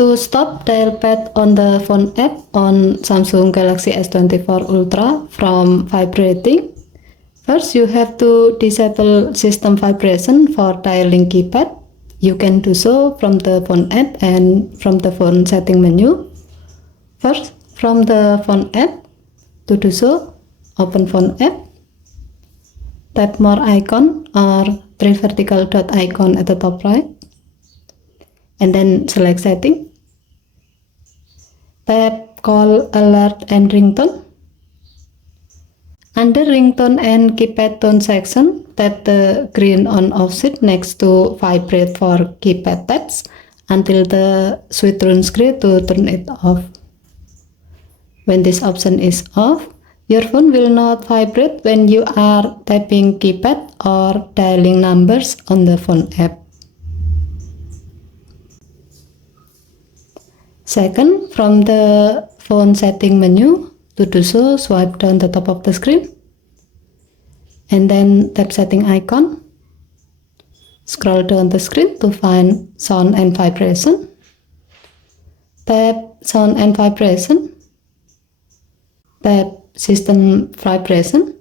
To stop dial pad on the phone app on Samsung Galaxy S24 Ultra from vibrating, first you have to disable system vibration for dialing keypad. You can do so from the phone app and from the phone setting menu. First, from the phone app, to do so, open phone app, tap more icon or three vertical dot icon at the top right, and then select setting. Tap call, alert, and ringtone. Under ringtone and keypad tone section, tap the green on off switch next to vibrate for keypad taps until the switch turns grey to turn it off. When this option is off, your phone will not vibrate when you are tapping keypad or dialing numbers on the phone app. Second, from the phone setting menu, to do so, swipe down the top of the screen and then tap setting icon. Scroll down the screen to find sound and vibration. Tap sound and vibration. Tap system vibration.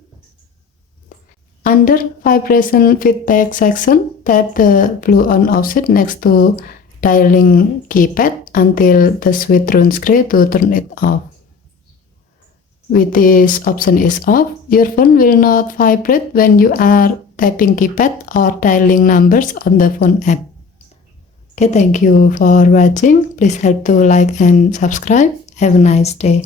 Under vibration feedback section, tap the blue on off switch next to dialing keypad until the switch turns grey to turn it off. With this option is off, your phone will not vibrate when you are tapping keypad or dialing numbers on the phone app. Okay, thank you for watching. Please help to like and subscribe. Have a nice day.